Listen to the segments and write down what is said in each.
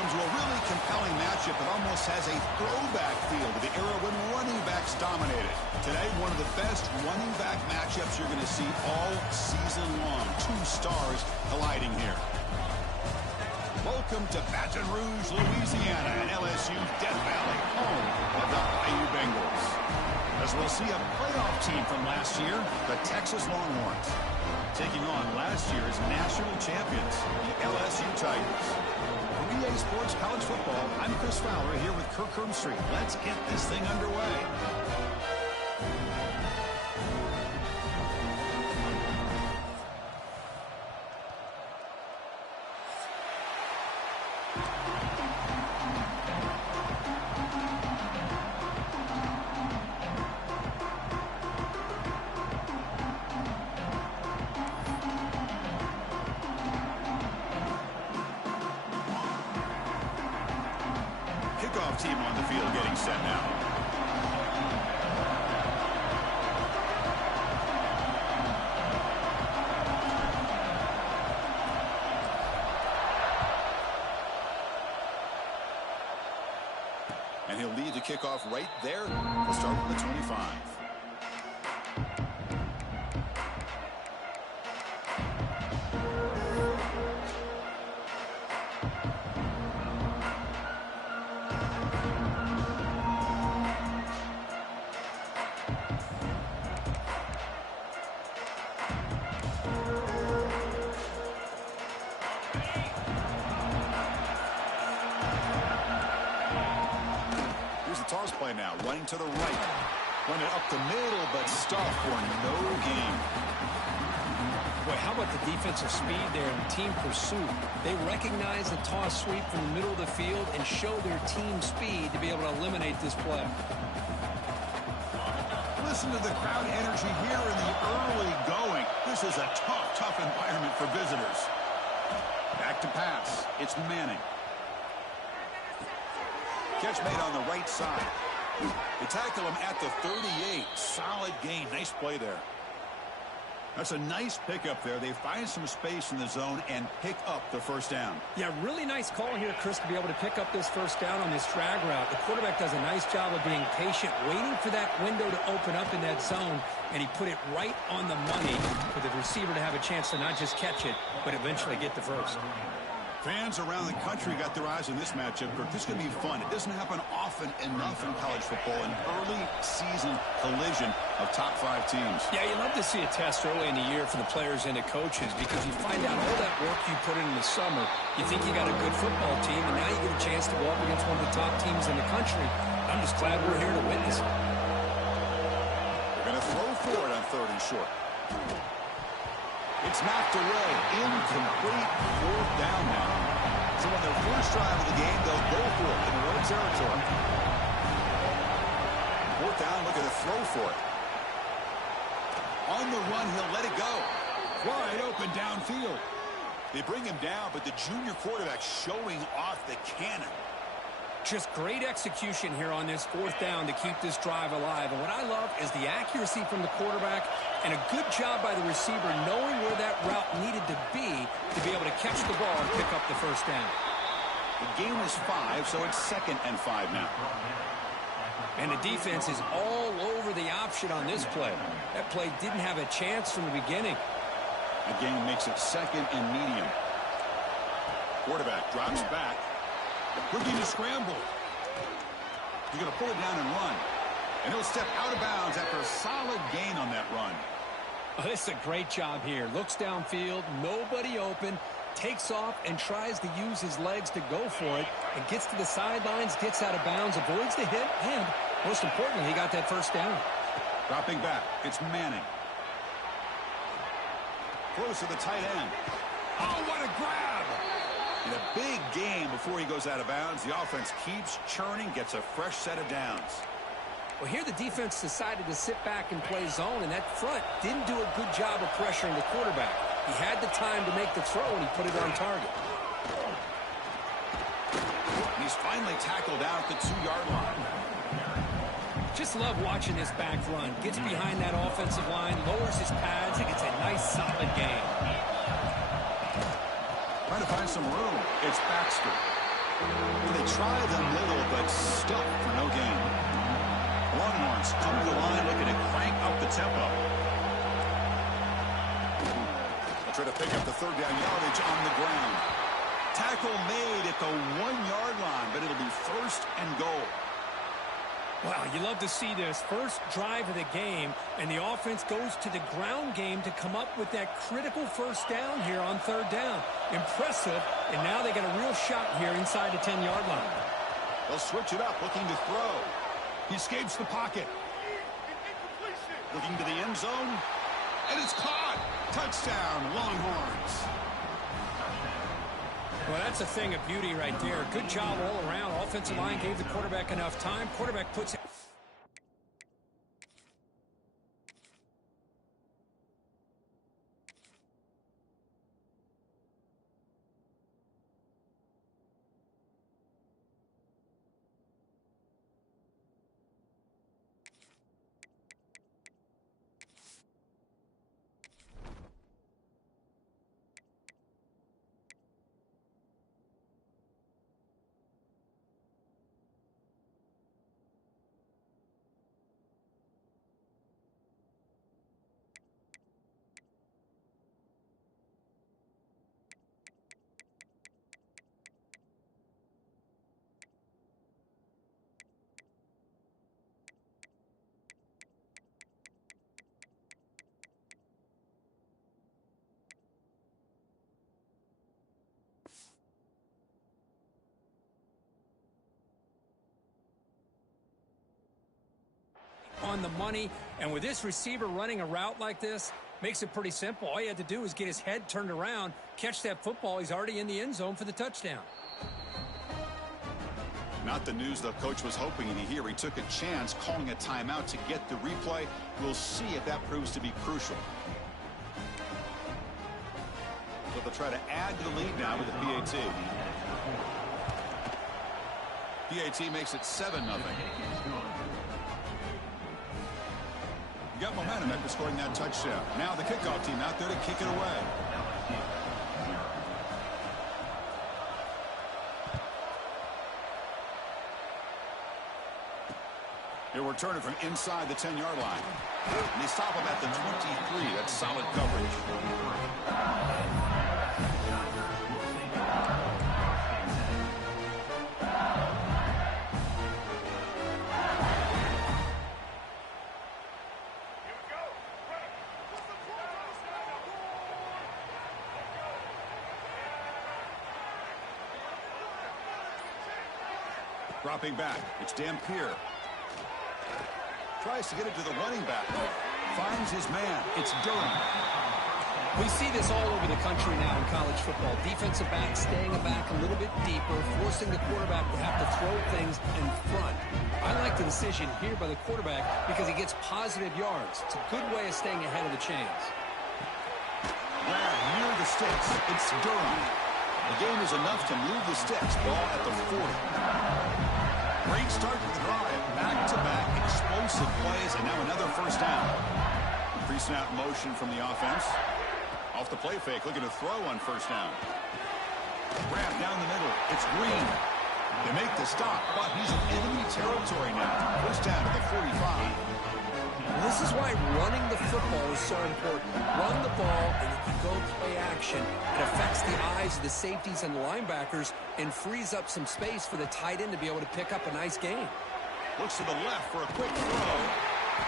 Welcome to a really compelling matchup that almost has a throwback feel to the era when running backs dominated. Today, one of the best running back matchups you're going to see all season long. Two stars colliding here. Welcome to Baton Rouge, Louisiana, and LSU's Death Valley, home of the Bayou Bengals. As we'll see a playoff team from last year, the Texas Longhorns, taking on last year's national champions, the LSU Tigers. For EA Sports College Football, I'm Chris Fowler here with Kirk Herbstreit. Let's get this thing underway. Kickoff team on the field getting set now. And he'll lead the kickoff right there. We'll start with the 25. Toss play now, running to the right. Running up the middle, but stopped for no gain. Boy, how about the defensive speed there and team pursuit? They recognize the toss sweep from the middle of the field and show their team speed to be able to eliminate this play. Listen to the crowd energy here in the early going. This is a tough environment for visitors. Back to pass. It's Manning. Catch made on the right side. They tackle him at the 38. Solid gain. Nice play there. That's a nice pickup there. They find some space in the zone and pick up the first down. Yeah, really nice call here, Chris, to be able to pick up this first down on this drag route. The quarterback does a nice job of being patient, waiting for that window to open up in that zone, and he put it right on the money for the receiver to have a chance to not just catch it, but eventually get the first. Fans around the country got their eyes on this matchup, Kirk. This is going to be fun. It doesn't happen often enough in college football, an early season collision of top 5 teams. Yeah, you love to see a test early in the year for the players and the coaches because you find out all that work you put in the summer. You think you got a good football team, and now you get a chance to go up against one of the top teams in the country. I'm just glad we're here to witness it. They're going to throw for it on 3rd and short. It's knocked away. Incomplete. 4th down now. So on their first drive of the game, they'll go for it in their own territory. 4th down, looking to throw for it. On the run, he'll let it go. Wide open downfield. They bring him down, but the junior quarterback showing off the cannon. Just great execution here on this 4th down to keep this drive alive. And what I love is the accuracy from the quarterback and a good job by the receiver knowing where that route needed to be able to catch the ball and pick up the first down. The game is 5, so it's 2nd and 5 now. And the defense is all over the option on this play. That play didn't have a chance from the beginning. The game makes it 2nd and medium. Quarterback drops back. Looking to scramble. He's going to pull it down and run. And he'll step out of bounds after a solid gain on that run. Oh, this is a great job here. Looks downfield, nobody open, takes off and tries to use his legs to go for it, and gets to the sidelines, gets out of bounds, avoids the hit, and most importantly, he got that first down. Dropping back, it's Manning. Close to the tight end. Oh, what a grab! And a big game before he goes out of bounds. The offense keeps churning, gets a fresh set of downs. Well, here the defense decided to sit back and play zone, and that front didn't do a good job of pressuring the quarterback. He had the time to make the throw, and he put it on target. And he's finally tackled out at the 2-yard line. Just love watching this back run. Gets behind that offensive line, lowers his pads, and gets a nice, solid gain. Trying to find some room. It's Baxter. And they tried them little, but stuck for no gain. Longhorns come to the line looking to crank up the tempo. They'll try to pick up the third down yardage on the ground. Tackle made at the 1-yard line, but it'll be first and goal. Wow, you love to see this. First drive of the game, and the offense goes to the ground game to come up with that critical first down here on third down. Impressive, and now they got a real shot here inside the 10-yard line. They'll switch it up, looking to throw. He escapes the pocket. Looking to the end zone, and it's caught. Touchdown, Longhorns. Well, that's a thing of beauty right there. Good job all around. Offensive line gave the quarterback enough time. Quarterback puts it. On the money, and with this receiver running a route like this, makes it pretty simple. All you had to do is get his head turned around, catch that football. He's already in the end zone for the touchdown. Not the news the coach was hoping to hear. He took a chance calling a timeout to get the replay. We'll see if that proves to be crucial. So they'll try to add to the lead now with the PAT. PAT makes it 7-0. Got momentum after scoring that touchdown. Now the kickoff team out there to kick it away. He'll return it from inside the 10-yard line. And they stop him at the 23. That's solid coverage. Dropping back, it's Dampier. Tries to get it to the running back. Finds his man. It's Durham. We see this all over the country now in college football. Defensive backs staying back a little bit deeper, forcing the quarterback to have to throw things in front. I like the decision here by the quarterback because he gets positive yards. It's a good way of staying ahead of the chains. Grab near the sticks. It's Durham. The game is enough to move the sticks. Ball at the 40. Great start to the drive. Back-to-back explosive plays, and now another first down. Pre-snap motion from the offense. Off the play fake, looking to throw on first down. Grab down the middle. It's Green. They make the stop, but he's in enemy territory now. First down at the 45. This is why running the football is so important. Run the ball, and if you go play action, it affects the eyes of the safeties and the linebackers and frees up some space for the tight end to be able to pick up a nice gain. Looks to the left for a quick throw.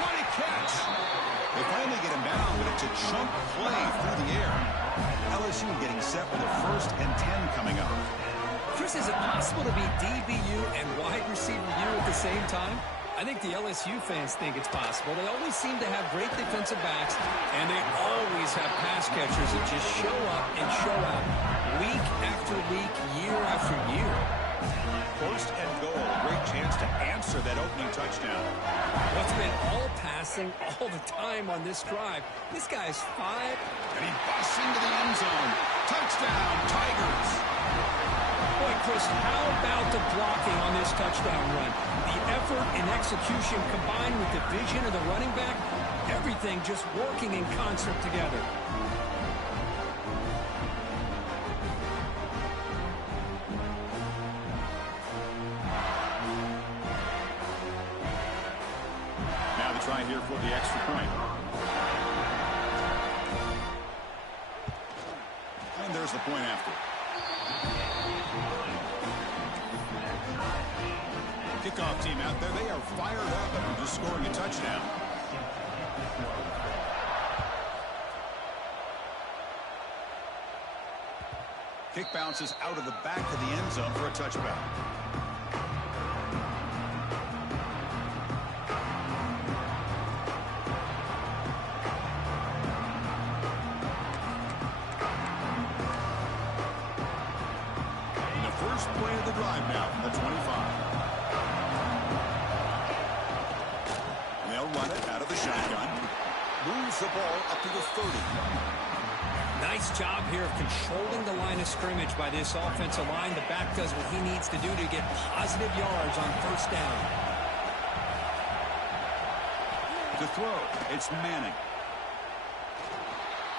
What a catch! They finally get him down, but it's a chunk play through the air. LSU getting set with a 1st and 10 coming up. Chris, is it possible to be DBU and wide receiver U at the same time? I think the LSU fans think it's possible. They always seem to have great defensive backs, and they always have pass catchers that just show up and show out week after week, year after year. First and goal, a great chance to answer that opening touchdown. What's been all passing all the time on this drive. This guy's 5. And he busts into the end zone. Touchdown, Tigers. Boy, Chris, how about the blocking on this touchdown run? The effort and execution combined with the vision of the running back, everything just working in concert together. for the extra point. And there's the point after. Kickoff team out there, they are fired up after just scoring a touchdown. Kick bounces out of the back of the end zone for a touchback. And the first play of the drive now from the 25. And they'll run it out of the shotgun. Moves the ball up to the 30. Nice job here of controlling the line of scrimmage by this offensive line. The back does what he needs to do to get positive yards on first down. To throw, it's Manning.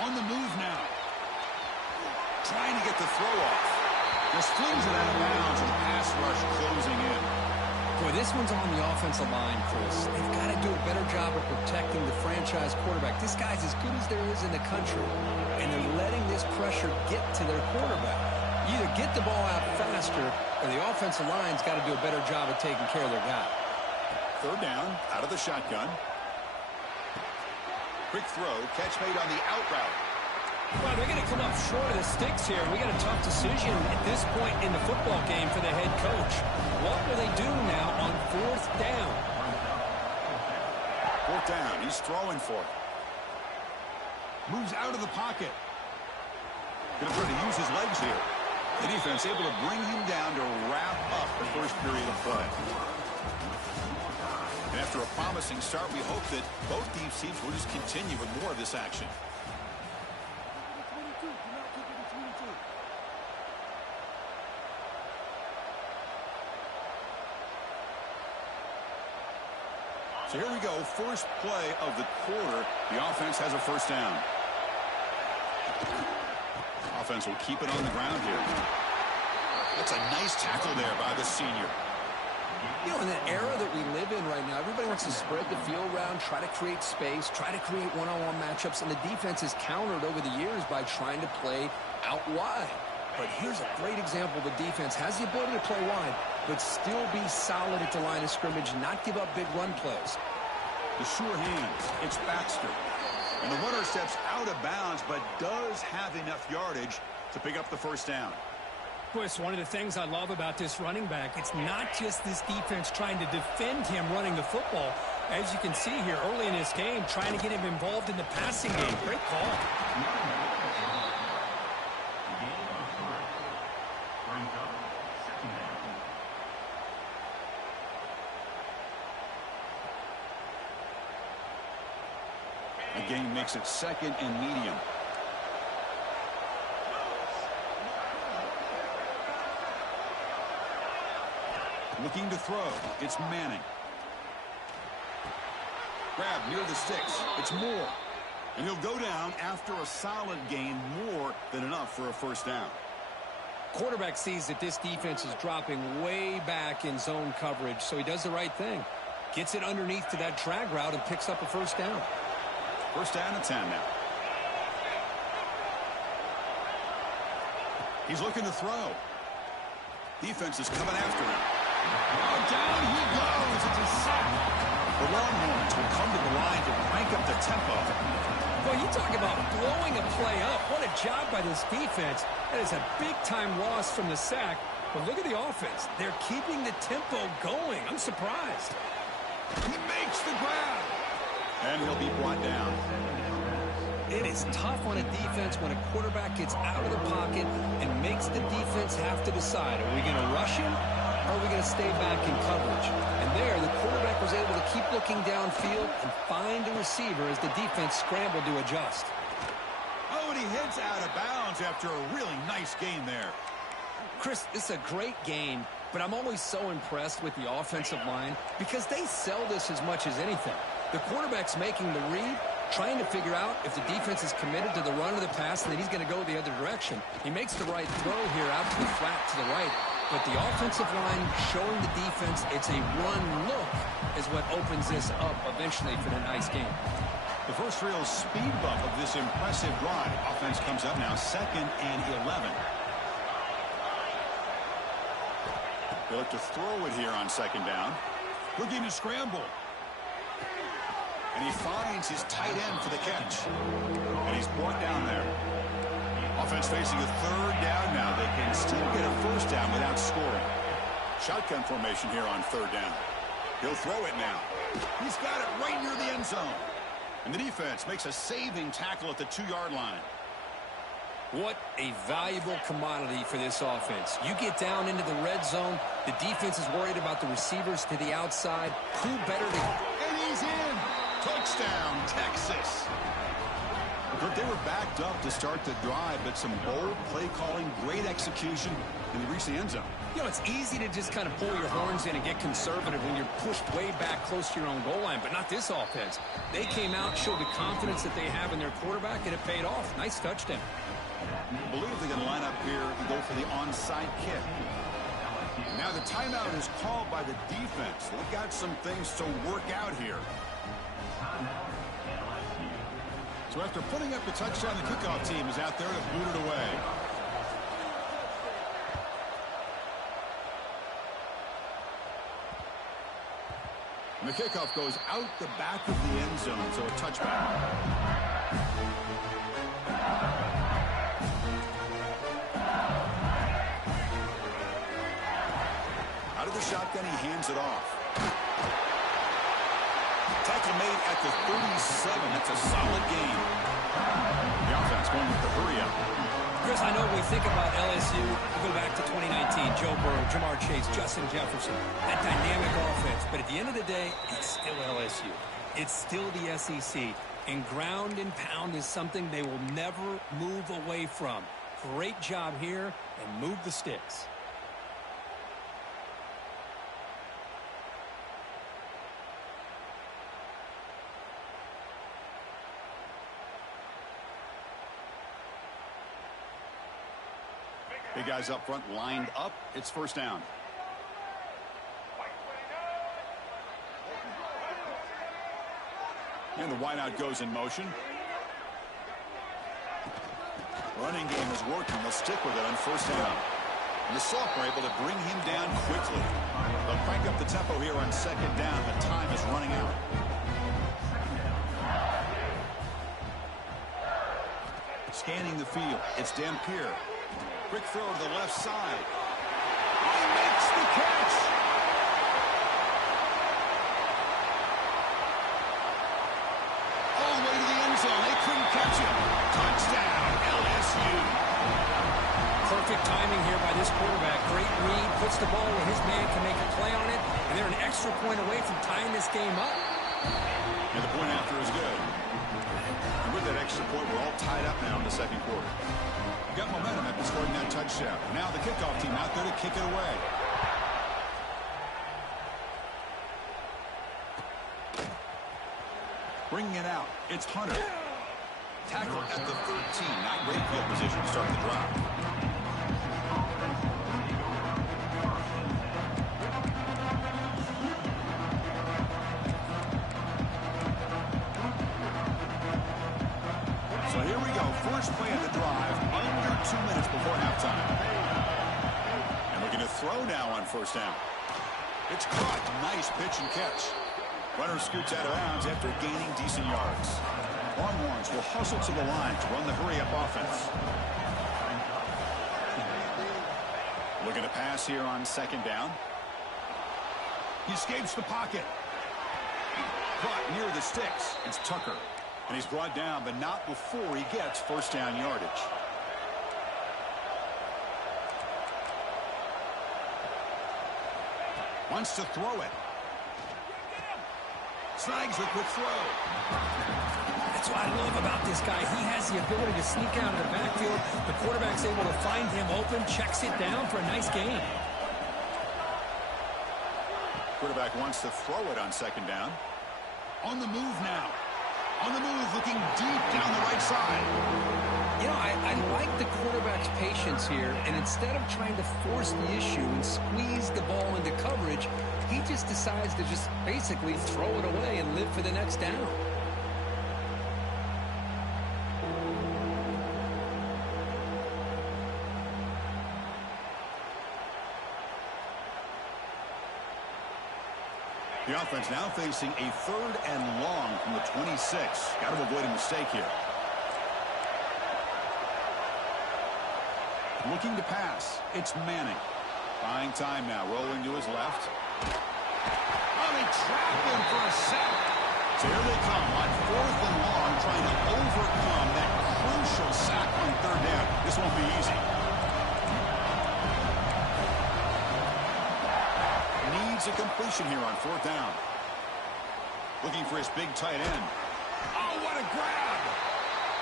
On the move now. Trying to get the throw off. Just flings it out of bounds and the pass rush closing in. Boy, this one's on the offensive line, Chris. They've got to do a better job of protecting the franchise quarterback. This guy's as good as there is in the country, and they're letting this pressure get to their quarterback. You either get the ball out faster, or the offensive line's got to do a better job of taking care of their guy. Third down, out of the shotgun. Quick throw, catch made on the out route. Well, they're going to come up short of the sticks here. We got a tough decision at this point in the football game for the head coach. What will they do now on fourth down? Fourth down, he's throwing for it. Moves out of the pocket. Going to try to use his legs here. The defense able to bring him down to wrap up the first period of play. And after a promising start, we hope that both these teams will just continue with more of this action. So here we go, first play of the quarter. The offense has a first down. Offense will keep it on the ground here. That's a nice tackle there by the senior. You know, in the era that we live in right now, everybody wants to spread the field around, try to create space, try to create one-on-one matchups, and the defense has countered over the years by trying to play out wide. But here's a great example. The defense has the ability to play wide, but still be solid at the line of scrimmage, not give up big run plays. The sure hands, it's Baxter. And the runner steps out of bounds, but does have enough yardage to pick up the first down. Boy, it's one of the things I love about this running back. It's not just this defense trying to defend him running the football. As you can see here early in this game, trying to get him involved in the passing game. Great call. The game makes it second and medium. Looking to throw. It's Manning. Grab near the sticks. It's Moore. And he'll go down after a solid gain, more than enough for a first down. Quarterback sees that this defense is dropping way back in zone coverage, so he does the right thing. Gets it underneath to that drag route and picks up a first down. First down and 10 now. He's looking to throw. Defense is coming after him. Oh, down he goes. It's a sack. The Longhorns will come to the line to crank up the tempo. Boy, you talk about blowing a play up. What a job by this defense. That is a big-time loss from the sack. But look at the offense. They're keeping the tempo going. I'm surprised. He makes the grab. And he'll be brought down. It is tough on a defense when a quarterback gets out of the pocket and makes the defense have to decide, are we going to rush him or are we going to stay back in coverage? And there, the quarterback was able to keep looking downfield and find a receiver as the defense scrambled to adjust. Oh, and he hits out of bounds after a really nice game there. Chris, this is a great game, but I'm always so impressed with the offensive line because they sell this as much as anything. The quarterback's making the read, trying to figure out if the defense is committed to the run or the pass, and then he's going to go the other direction. He makes the right throw here out to the flat to the right, but the offensive line showing the defense it's a run look is what opens this up eventually for the nice game. The first real speed bump of this impressive drive. Offense comes up now 2nd and 11. They look to throw it here on 2nd down. Looking to scramble. And he finds his tight end for the catch. And he's brought down there. Offense facing a 3rd down now. They can still get a 1st down without scoring. Shotgun formation here on 3rd down. He'll throw it now. He's got it right near the end zone. And the defense makes a saving tackle at the 2-yard line. What a valuable commodity for this offense. You get down into the red zone, the defense is worried about the receivers to the outside. Who better to... And he's in! Touchdown, Texas! But they were backed up to start the drive, but some bold play calling, great execution, and they reached the end zone. You know, it's easy to just kind of pull your horns in and get conservative when you're pushed way back close to your own goal line, but not this offense. They came out, showed the confidence that they have in their quarterback, and it paid off. Nice touchdown. I believe they're going to line up here and go for the onside kick. Now the timeout is called by the defense. They've got some things to work out here. So after putting up the touchdown, the kickoff team is out there to boot it away. And the kickoff goes out the back of the end zone, so a touchback. Out of the shotgun, he hands it off. Tackle made at the 37. That's a solid gain. The offense going with the hurry-up. Chris, I know when we think about LSU, we go back to 2019, Joe Burrow, Jamar Chase, Justin Jefferson, that dynamic offense. But at the end of the day, it's still LSU. It's still the SEC. And ground and pound is something they will never move away from. Great job here, and move the sticks. Big guys up front lined up. It's 1st down. And the wideout goes in motion. Running game is working. They'll stick with it on 1st down. And the Soft are able to bring him down quickly. They'll crank up the tempo here on 2nd down, but time is running out. Scanning the field. It's Dampier. Quick throw to the left side. He makes the catch. All the way to the end zone. They couldn't catch him. Touchdown, LSU. Perfect timing here by this quarterback. Great read. Puts the ball where his man can make a play on it. And they're an extra point away from tying this game up. And the point after is good. And with that extra point, we're all tied up now in the 2nd quarter. Got momentum after scoring that touchdown. Now the kickoff team out there to kick it away. Bringing it out. It's Hunter. Tackle at the 13. Not great field position to start the drive. So here we go. First play of the drive. Under 2 minutes before halftime. And looking to throw now on 1st down. It's caught. Nice pitch and catch. Runner scoots out of bounds after gaining decent yards. Longhorns will hustle to the line to run the hurry-up offense. Looking to pass here on 2nd down. He escapes the pocket. Caught near the sticks. It's Tucker. And he's brought down, but not before he gets 1st down yardage. Wants to throw it. Snags a quick throw. That's what I love about this guy. He has the ability to sneak out of the backfield. The quarterback's able to find him open, checks it down for a nice gain. Quarterback wants to throw it on 2nd down. On the move now. On the move, looking deep down the right side. You know, I like the quarterback's patience here, and instead of trying to force the issue and squeeze the ball into coverage, he just decides to just basically throw it away and live for the next down. The offense now facing a 3rd and long from the 26. Got to avoid a mistake here. Looking to pass. It's Manning. Buying time now. Rolling to his left. Oh, they trap him for a sack. So here they come on 4th and long, trying to overcome that crucial sack on 3rd down. This won't be easy. Needs a completion here on 4th down. Looking for his big tight end. Oh, what a grab!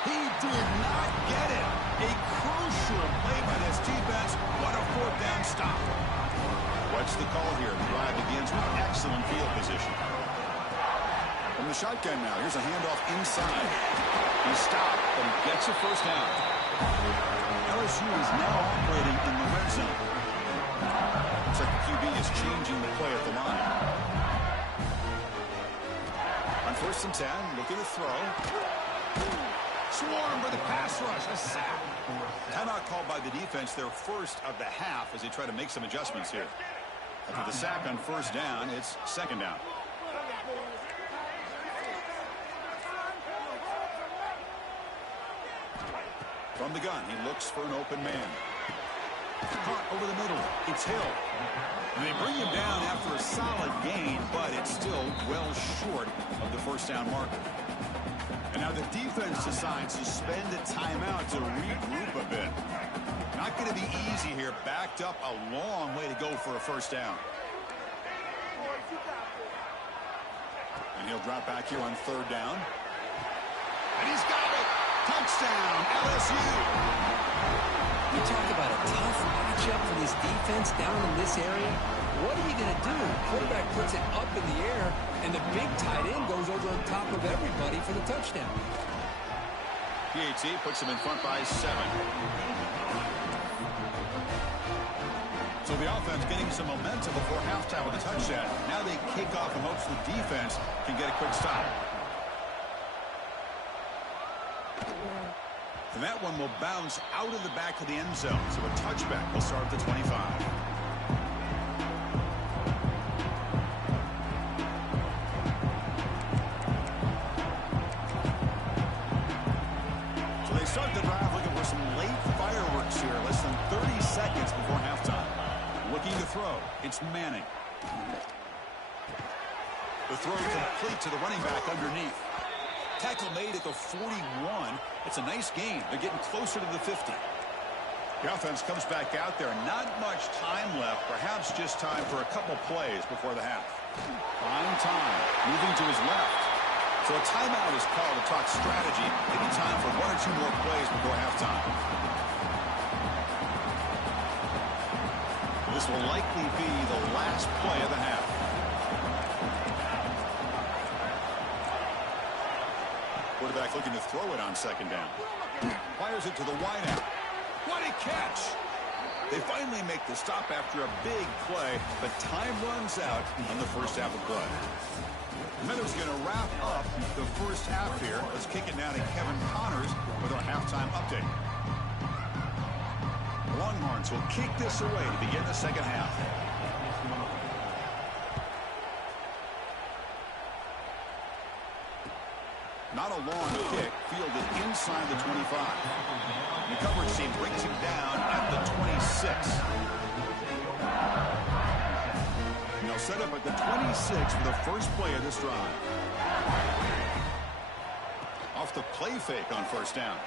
He did not get it. A crucial play by this defense. What a 4th down stop. What's the call here? The drive begins with excellent field position. From the shotgun now, here's a handoff inside. He stopped, but he gets a 1st down. LSU is now operating in the red zone. Looks like the QB is changing the play at the line. On 1st and 10, looking to throw. Swarm for the pass rush, a sack. Timeout called by the defense, their first of the half, as they try to make some adjustments here. After the sack on 1st down, it's 2nd down. From the gun, he looks for an open man. Caught over the middle. It's Hill. And they bring him down after a solid gain, but it's still well short of the 1st down marker. And now the defense decides to spend a timeout to regroup a bit. Not going to be easy here. Backed up a long way to go for a 1st down. And he'll drop back here on 3rd down. And he's got it. Touchdown, LSU. You talk about a tough matchup for this defense down in this area. What are you going to do? Quarterback puts it up in the air, and the big tight end goes over on top of everybody for the touchdown. PAT puts him in front by 7. So the offense getting some momentum before halftime with a touchdown. Now they kick off and hopes the defense can get a quick stop. And that one will bounce out of the back of the end zone. So a touchback will start at the 25. So they start the drive looking for some late fireworks here. Less than 30 seconds before halftime. Looking to throw. It's Manning. The throw complete to the running back underneath. Tackle made at the 41. It's a nice gain. They're getting closer to the 50. The offense comes back out there. Not much time left. Perhaps just time for a couple plays before the half. Fine time. Moving to his left. So a timeout is called to talk strategy. Maybe time for 1 or 2 more plays before halftime. This will likely be the last play of the half. Quarterback looking to throw it on 2nd down. Fires it to the wideout. What a catch! They finally make the stop after a big play, but time runs out on the 1st half of play. Meadows going to wrap up the 1st half here. Let's kick it now to Kevin Connors with our halftime update. The Longhorns will kick this away to begin the 2nd half. Not a long kick, fielded inside the 25. The coverage team brings him down at the 26. And they'll set up at the 26 for the first play of this drive. Off the play fake on 1st down.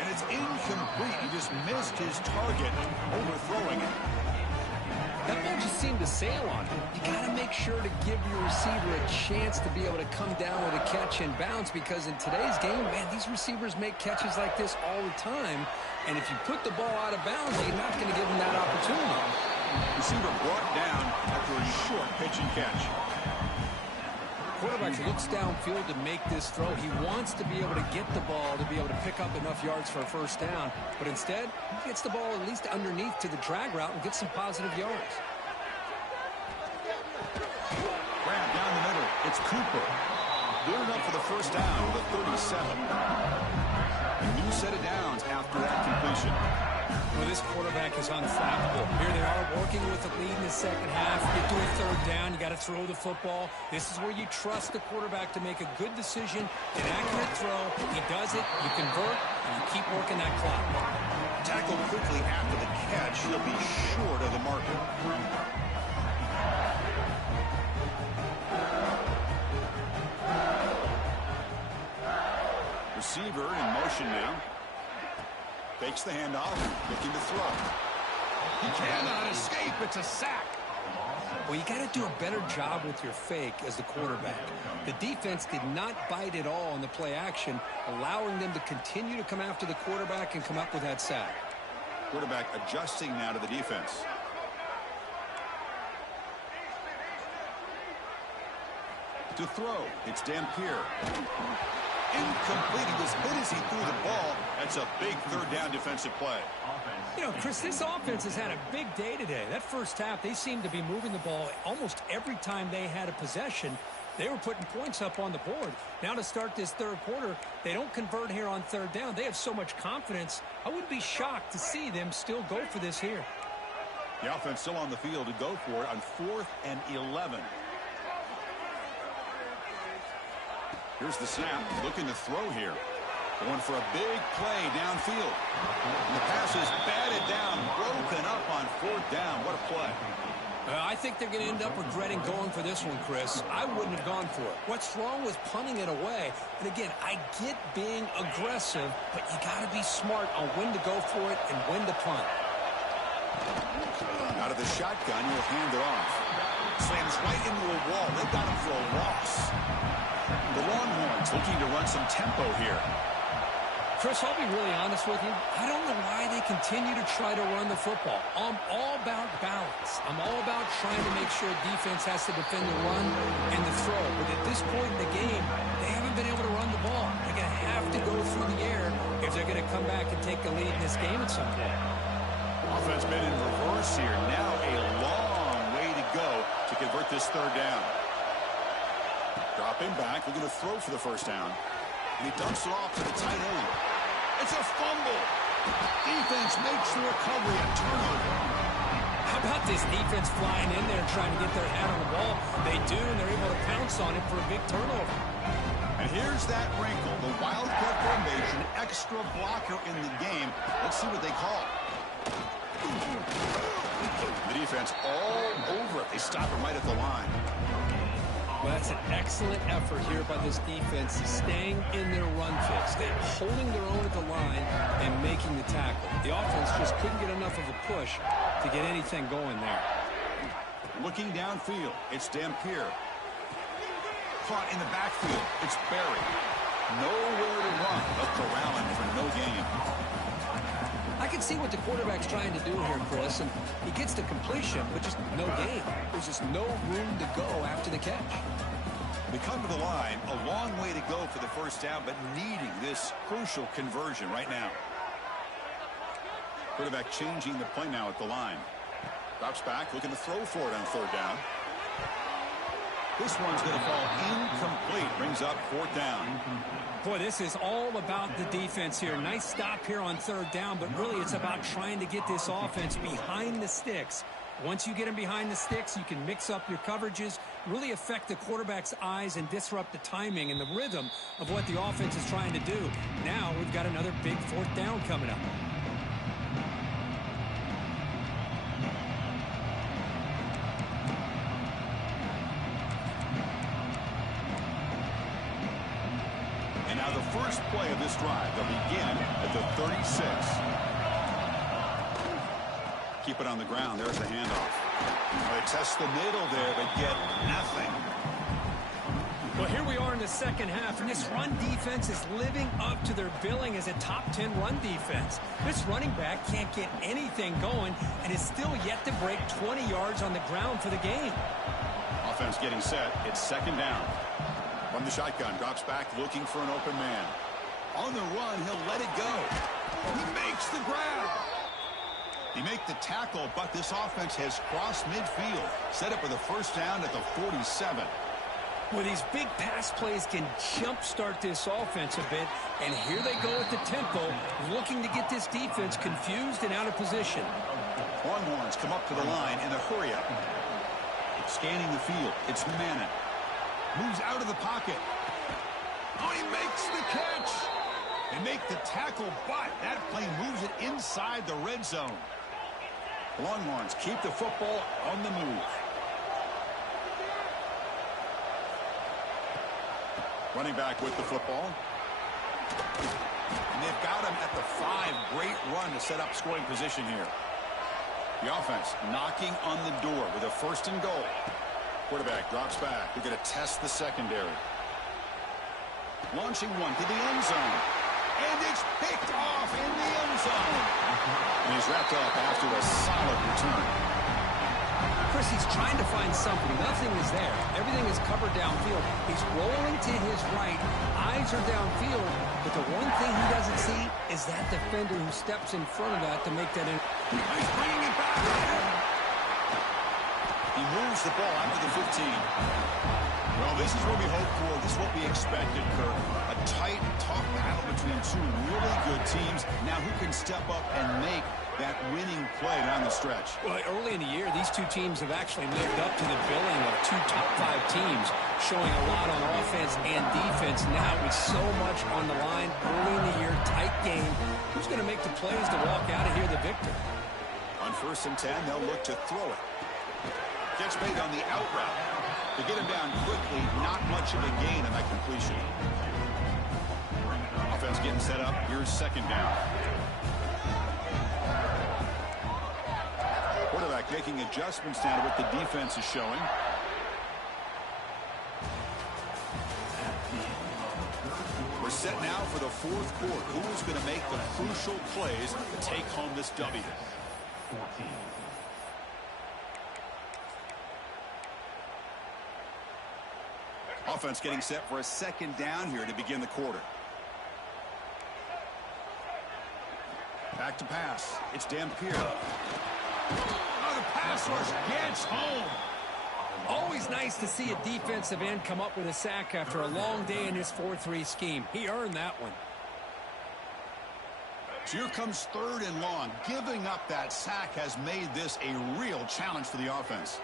And it's incomplete. He just missed his target, overthrowing it. That ball just seemed to sail on him. You got to make sure to give your receiver a chance to be able to come down with a catch and bounce, because in today's game, man, these receivers make catches like this all the time. And if you put the ball out of bounds, you're not going to give them that opportunity. Receiver brought down after a short pitch and catch. Quarterback looks downfield to make this throw. He wants to be able to get the ball to be able to pick up enough yards for a 1st down. But instead, he gets the ball at least underneath to the drag route and gets some positive yards. It's Cooper. Good enough for the first down with a 37. A new set of downs after that completion. Well, this quarterback is unflappable. Here they are working with the lead in the second half. Get to a third down. You got to throw the football. This is where you trust the quarterback to make a good decision, an accurate throw. He does it, you convert, and you keep working that clock. Tackled quickly after the catch. He'll be short of the marker. Receiver in motion now. Fakes the handoff, looking to throw. He cannot escape. It's a sack. Well, you got to do a better job with your fake as the quarterback. The defense did not bite at all on the play action, allowing them to continue to come after the quarterback and come up with that sack. Quarterback adjusting now to the defense. To throw, it's Dampier. Incomplete. He was hit as he threw the ball. That's a big third down defensive play. You know, Chris, this offense has had a big day today. That first half, they seemed to be moving the ball almost every time they had a possession. They were putting points up on the board. Now to start this third quarter, they don't convert here on third down. They have so much confidence. I would be shocked to see them still go for this here. The offense still on the field to go for it on 4th and 11. Here's the snap, looking to throw here. Going for a big play downfield. And the pass is batted down, broken up on 4th down. What a play. I think they're going to end up regretting going for this one, Chris. I wouldn't have gone for it. What's wrong with punting it away? And again, I get being aggressive, but you got to be smart on when to go for it and when to punt. Out of the shotgun, he'll hand it off. Slams right into a wall. They got him for a loss. The Longhorns looking to run some tempo here. Chris, I'll be really honest with you. I don't know why they continue to try to run the football. I'm all about balance. I'm all about trying to make sure defense has to defend the run and the throw. But at this point in the game, they haven't been able to run the ball. They're going to have to go through the air if they're going to come back and take the lead in this game at some point. Offense been in reverse here. Now a long way to go to convert this third down. Dropping back, looking to throw for the first down. And he dumps it off to the tight end. It's a fumble. Defense makes the recovery, a turnover. How about this defense flying in there trying to get their hat on the ball? They do, and they're able to pounce on it for a big turnover. And here's that wrinkle. The Wildcat formation, extra blocker in the game. Let's see what they call. The defense all over it. They stop him right at the line. Well, that's an excellent effort here by this defense, staying in their run fix. They're holding their own at the line and making the tackle. The offense just couldn't get enough of a push to get anything going there. Looking downfield, it's Dampier. Caught in the backfield, it's Berry. Nowhere to run, but corralling for no gain. I can see what the quarterback's trying to do here, Chris, and he gets the completion, but just no gain. There's just no room to go after the catch. They come to the line, a long way to go for the first down, but needing this crucial conversion right now. Quarterback changing the play now at the line. Drops back, looking to throw for it on third down. This one's going to fall incomplete. Brings up 4th down. Boy, this is all about the defense here. Nice stop here on third down, but really it's about trying to get this offense behind the sticks. Once you get them behind the sticks, you can mix up your coverages, really affect the quarterback's eyes and disrupt the timing and the rhythm of what the offense is trying to do. Now we've got another big 4th down coming up. And now the first play of this drive. They'll begin at the 36. Keep it on the ground. There's the handoff. They test the middle there, but get nothing. Well, here we are in the second half, and this run defense is living up to their billing as a top 10 run defense. This running back can't get anything going and is still yet to break 20 yards on the ground for the game. Offense getting set. It's second down. From the shotgun, drops back, looking for an open man. On the run, he'll let it go. He makes the grab. He make the tackle, but this offense has crossed midfield. Set up for the first down at the 47. Well, these big pass plays can jumpstart this offense a bit, and here they go at the tempo, looking to get this defense confused and out of position. Longhorns come up to the line in a hurry-up. Scanning the field, it's Manning. Moves out of the pocket. Oh, he makes the catch. They make the tackle, but that play moves it inside the red zone. Longhorns keep the football on the move. Running back with the football. And they've got him at the 5. Great run to set up scoring position here. The offense knocking on the door with a 1st and goal. Quarterback drops back. They're going to test the secondary. Launching one to the end zone. And it's picked off in the end zone. And he's wrapped up after a solid return. Chris, he's trying to find something. Nothing is there. Everything is covered downfield. He's rolling to his right. Eyes are downfield. But the one thing he doesn't see is that defender who steps in front of that to make that in. He's bringing it back. He moves the ball out to the 15. Well, this is what we hope for. This is what we expected, Kirk. A tight, tough battle between two really good teams. Now who can step up and make that winning play down the stretch? Well, early in the year, these two teams have actually lived up to the billing of 2 top 5 teams, showing a lot on offense and defense. Now with so much on the line early in the year, tight game. Who's going to make the plays to walk out of here the victor? On 1st and 10, they'll look to throw it. Gets made on the out route. To get him down quickly, not much of a gain on that completion. Offense getting set up. Here's 2nd down. Quarterback making adjustments now to what the defense is showing. We're set now for the 4th quarter. Who is going to make the crucial plays to take home this W? 14. Offense getting set for a 2nd down here to begin the quarter. Back to pass. It's Dampier. Oh, the pass rush gets home. Always nice to see a defensive end come up with a sack after a long day in his 4-3 scheme. He earned that one. So here comes 3rd and long. Giving up that sack has made this a real challenge for the offense.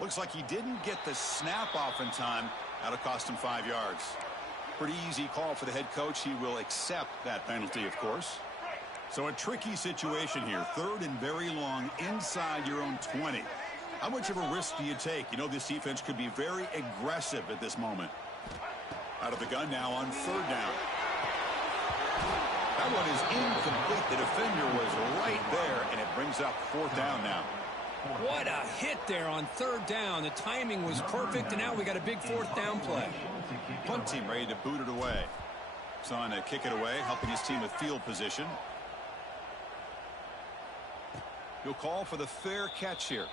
Looks like he didn't get the snap off in time. That'll cost him 5 yards. Pretty easy call for the head coach. He will accept that penalty, of course. So a tricky situation here. 3rd and very long inside your own 20. How much of a risk do you take? You know, this defense could be very aggressive at this moment. Out of the gun now on 3rd down. That one is incomplete. The defender was right there, and it brings up 4th down now. What a hit there on 3rd down. The timing was perfect, and now we got a big 4th down play. Punt team ready to boot it away. He's on to kick it away, helping his team with field position. He'll call for the fair catch here.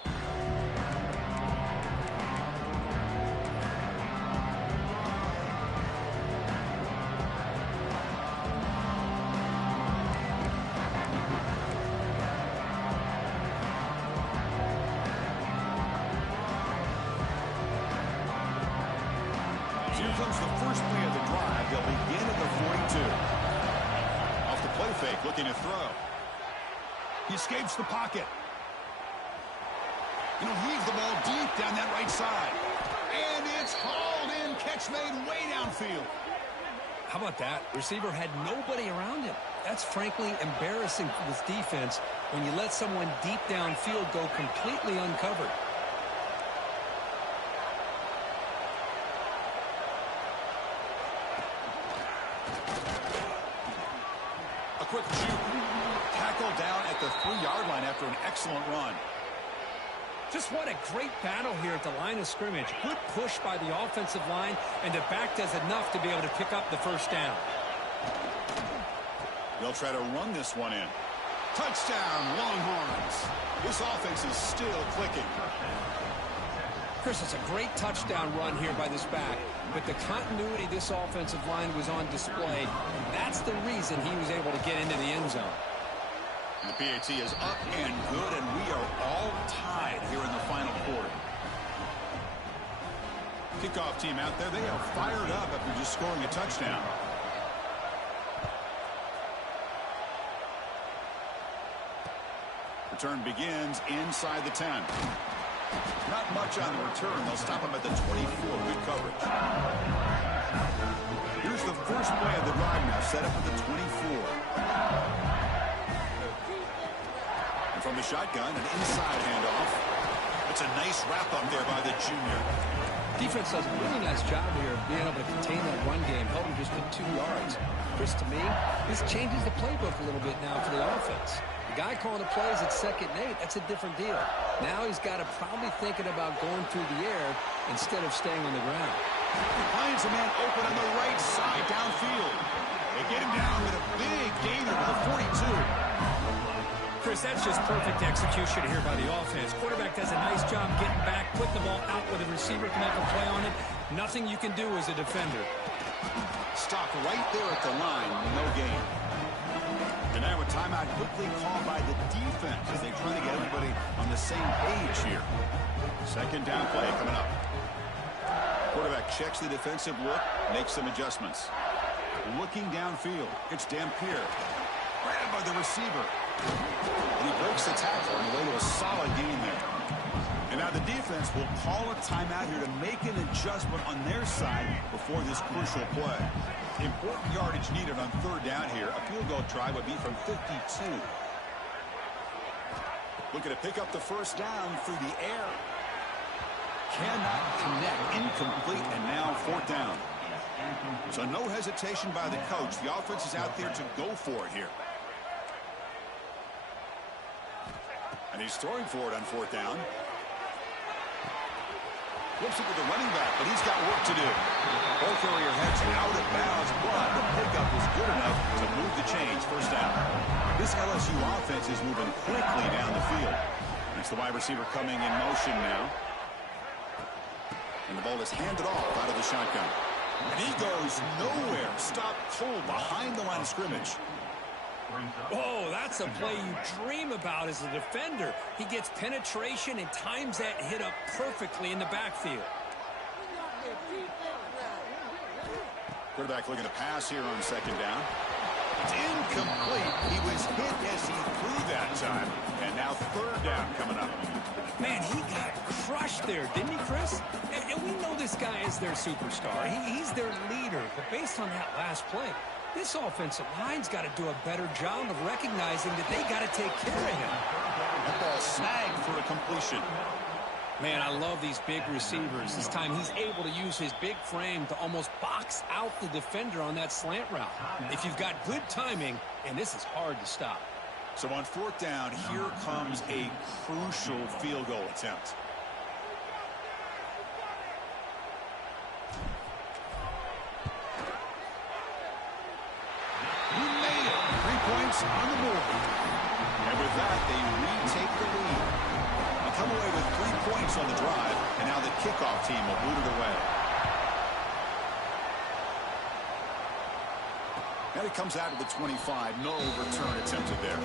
Here comes the first play of the drive. They'll begin at the 42. Off the play fake, looking to throw. He escapes the pocket. You know, heaves the ball deep down that right side. And it's hauled in. Catch made way downfield. How about that? Receiver had nobody around him. That's frankly embarrassing for this defense when you let someone deep downfield go completely uncovered. A quick juke. Tackle down at the 3-yard line after an excellent run. Just what a great battle here at the line of scrimmage. Good push by the offensive line, and the back does enough to be able to pick up the first down. They'll try to run this one in. Touchdown, Longhorns. This offense is still clicking. Chris, it's a great touchdown run here by this back, but the continuity of this offensive line was on display. That's the reason he was able to get into the end zone. The PAT is up and good, and we are all tied here in the final quarter. Kickoff team out there, they are fired up after just scoring a touchdown. Return begins inside the 10. Not much on the return. They'll stop him at the 24. Good coverage. Here's the first play of the drive now, set up at the 24. And from the shotgun, an inside handoff. It's a nice wrap-up there by the junior. Defense does a really nice job here of being able to contain that run game, held him just to 2 yards. Chris, to me, this changes the playbook a little bit now for the offense. The guy calling the plays at 2nd and 8, that's a different deal. Now he's got to probably thinking about going through the air instead of staying on the ground. He finds a man open on the right side downfield. They get him down with a big gainer with a 42. Chris, that's just perfect execution here by the offense. Quarterback does a nice job getting back, putting the ball out where the receiver can make a play on it. Nothing you can do as a defender. Stop right there at the line, no gain. And now a timeout quickly called by the defense as they try to get everybody on the same page here. Second down play coming up. Quarterback checks the defensive look, makes some adjustments. Looking downfield, it's Dampier. Grabbed by the receiver. And he breaks the tackle on the way to a solid gain there. And now the defense will call a timeout here to make an adjustment on their side before this crucial play. Important yardage needed on 3rd down here. A field goal try would be from 52. Looking to pick up the first down through the air. Cannot connect. Incomplete, and now 4th down. So no hesitation by the coach. The offense is out there to go for it here. And he's throwing for it on 4th down. Flips it to the running back, but he's got work to do. Ball carrier heads out of bounds, but the pickup was good enough to move the chains. First down. This LSU offense is moving quickly down the field. It's the wide receiver coming in motion now. And the ball is handed off out of the shotgun. And he goes nowhere. Stopped cold behind the line of scrimmage. Oh, that's a play you dream about as a defender. He gets penetration and times that hit up perfectly in the backfield. Quarterback looking to pass here on 2nd down. It's incomplete. He was hit as he threw that time. And now 3rd down coming up. Man, he got crushed there, didn't he, Chris? And we know this guy is their superstar. He's their leader. But based on that last play, this offensive line's got to do a better job of recognizing that they got to take care of him. That ball snagged for a completion. Man, I love these big receivers. This time he's able to use his big frame to almost box out the defender on that slant route. If you've got good timing, and this is hard to stop. So on 4th down, here comes a crucial field goal attempt. We made it. 3 points on the board. And with that, they retake the lead. They come away with 3 points on the drive, and now the kickoff team will boot it away. And it comes out of the 25. No return attempted there.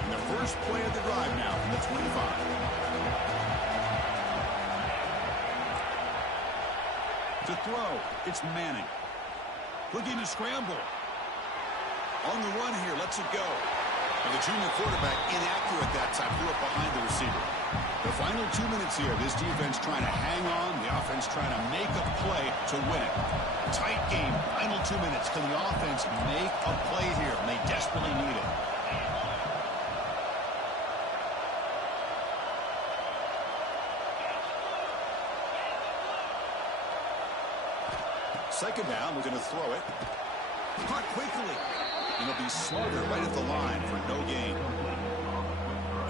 And the first play of the drive now from the 25. To throw, it's Manning. Looking to scramble. On the run here, lets it go. And the junior quarterback inaccurate that time, threw it behind the receiver. The final 2 minutes here, this defense trying to hang on, the offense trying to make a play to win it. Tight game, final 2 minutes. Can the offense make a play here? And they desperately need it. Second down, we're going to throw it. Caught quickly. And it'll be Slaughter right at the line for no gain.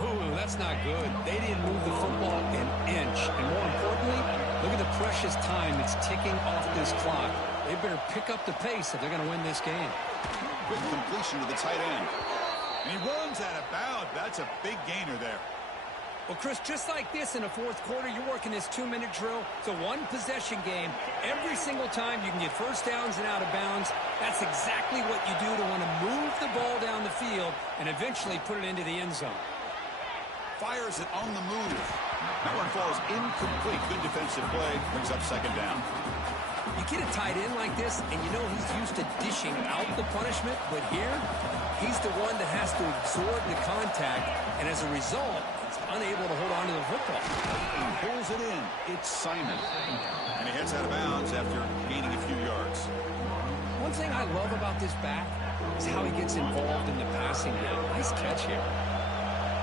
Ooh, Well, that's not good. They didn't move the football an inch. And more importantly, look at the precious time that's ticking off this clock. They better pick up the pace if they're going to win this game. Quick completion to the tight end. And he runs out of bounds. That's a big gainer there. Well, Chris, just like this in the fourth quarter, you're working this 2-minute drill. It's a one-possession game. Every single time you can get first downs and out of bounds. That's exactly what you do to want to move the ball down the field and eventually put it into the end zone. Fires it on the move. That one falls incomplete. Good defensive play. Brings up second down. You get a tight end like this, and you know he's used to dishing out the punishment, but here, he's the one that has to absorb the contact, and as a result, he's unable to hold on to the football. He pulls it in. It's Simon. And he heads out of bounds after gaining a few yards. One thing I love about this back is how he gets involved in the passing game. Nice catch here.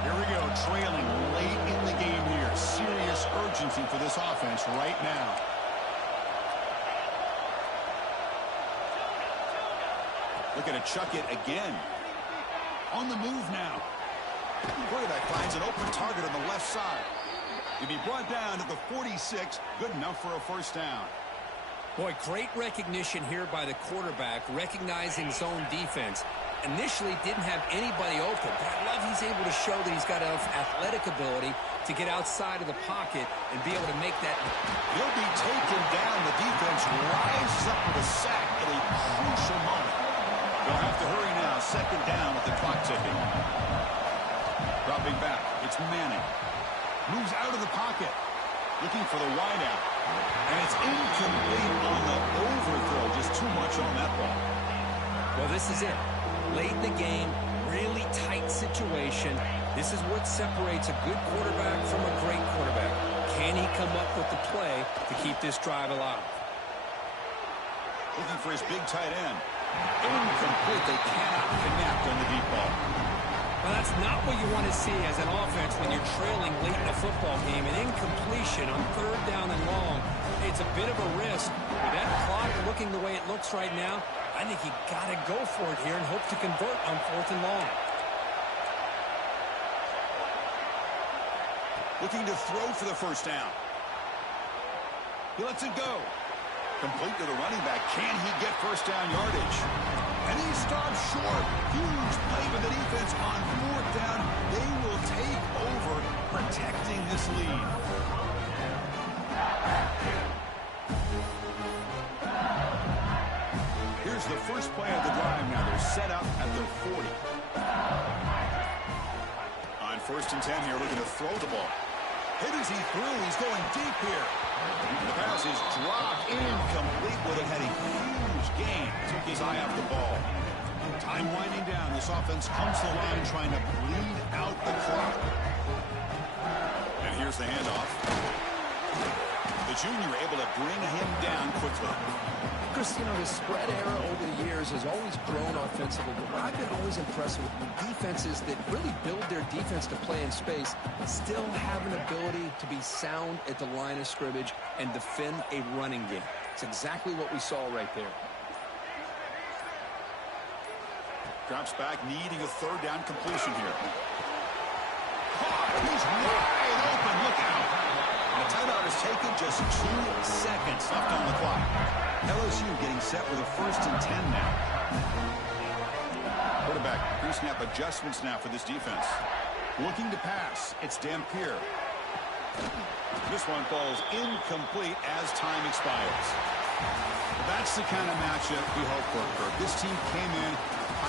Here we go, trailing late in the game here. Serious urgency for this offense right now. Looking to chuck it again. On the move now. Quarterback finds an open target on the left side. He'll be brought down to the 46. Good enough for a first down. Boy, great recognition here by the quarterback, recognizing zone defense. Initially didn't have anybody open, but I love he's able to show that he's got enough athletic ability to get outside of the pocket and be able to make that. He'll be taken down. The defense rises up with a sack at a crucial moment. They'll have to hurry now. Second down with the clock ticking. Dropping back. It's Manning. Moves out of the pocket. Looking for the wideout. And it's incomplete on the overthrow. Just too much on that ball. Well, this is it. Late in the game, really tight situation. This is what separates a good quarterback from a great quarterback. Can he come up with the play to keep this drive alive? Looking for his big tight end. Incomplete. They cannot connect on the deep ball. Well, that's not what you want to see as an offense when you're trailing late in a football game. An incompletion on third down and long. It's a bit of a risk. With that clock looking the way it looks right now, I think you got to go for it here and hope to convert on fourth and long. Looking to throw for the first down. He lets it go. Complete to the running back. Can he get first down yardage? And he stops short. Huge play by the defense on fourth down. They will take over, protecting this lead. Here's the first play of the drive now. They're set up at their 40. On first and 10 here, looking to throw the ball. Hit as he threw. He's going deep here. The pass is dropped. Incomplete. Would have had a huge gain. Took his eye off the ball. Time winding down. This offense comes to the line trying to bleed out the clock. And here's the handoff. The junior able to bring him down quickly. Chris, you know, the spread era over the years has always grown offensively, but what I've been always impressed with defenses that really build their defense to play in space still have an ability to be sound at the line of scrimmage and defend a running game. It's exactly what we saw right there. Drops back, needing a third down completion here. He's wide open. Look out. And the timeout is taken. Just 2 seconds left on the clock. LSU getting set with a first and 10 now. Quarterback pre-snap adjustments now for this defense. Looking to pass. It's Dampier. This one falls incomplete as time expires. That's the kind of matchup we hope for, Kirk. This team came in